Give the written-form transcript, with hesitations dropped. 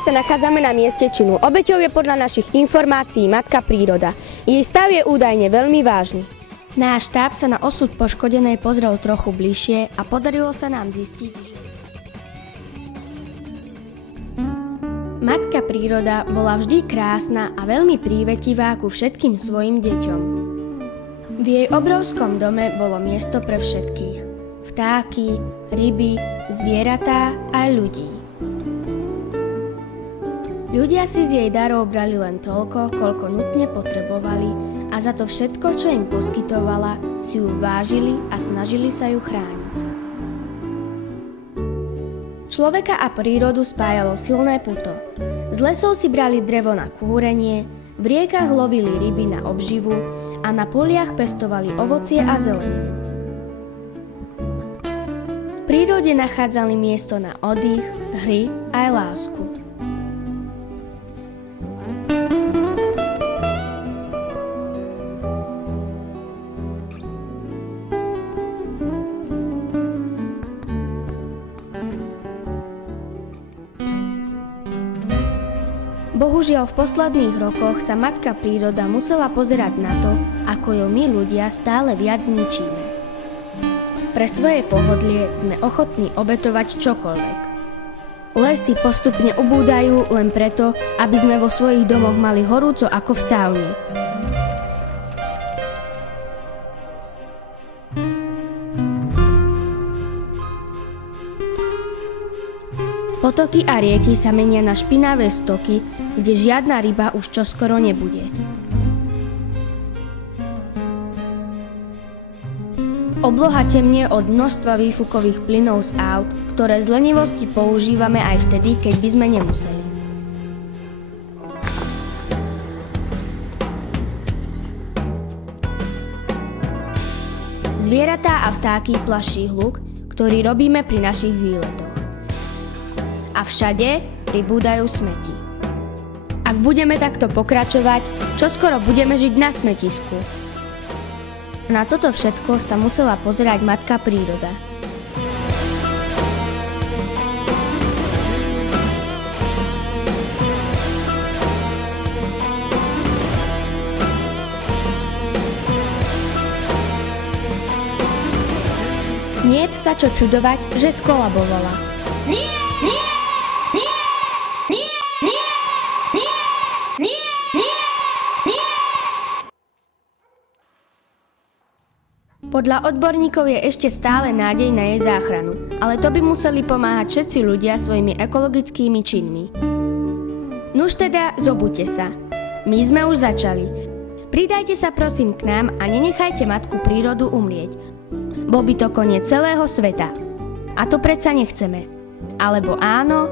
sa nachádzame na mieste činu. Obeťou je podľa našich informácií matka príroda. Jej stav je údajne veľmi vážny. Náš štáb sa na osud poškodenej pozrel trochu bližšie a podarilo sa nám zistiť, že matka príroda bola vždy krásna a veľmi prívetivá ku všetkým svojim deťom. V jej obrovskom dome bolo miesto pre všetkých. Vtáky, ryby, zvieratá a ľudí. Ľudia si z jej darov brali len toľko, koľko nutne potrebovali a za to všetko, čo im poskytovala, si ju vážili a snažili sa ju chrániť. Človeka a prírodu spájalo silné puto. Z lesov si brali drevo na kúrenie, v riekach lovili ryby na obživu a na poliach pestovali ovocie a zeleninu. V prírode nachádzali miesto na oddych, hry aj lásku. Bohužiaľ, v posledných rokoch sa matka príroda musela pozerať na to, ako ju my ľudia stále viac ničíme. Pre svoje pohodlie sme ochotní obetovať čokoľvek. Lesy postupne ubúdajú len preto, aby sme vo svojich domoch mali horúco ako v sauni. Potoky a rieky sa menia na špinavé stoky, kde žiadna ryba už čoskoro nebude. Obloha temnie od množstva výfukových plynov z aut, ktoré z lenivosti používame aj vtedy, keď by sme nemuseli. Zvieratá a vtáky plaší hluk, ktorý robíme pri našich výletoch. A všade pribúdajú smeti. Ak budeme takto pokračovať, čoskoro budeme žiť na smetisku. Na toto všetko sa musela pozerať matka príroda. Niet sa čo čudovať, že skolabovala. Nie! Nie! Podľa odborníkov je ešte stále nádej na jej záchranu, ale to by museli pomáhať všetci ľudia svojimi ekologickými činmi. Nuž teda, zobuďte sa. My sme už začali. Pridajte sa prosím k nám a nenechajte matku prírodu umrieť. Bol by to koniec celého sveta. A to predsa nechceme. Alebo áno,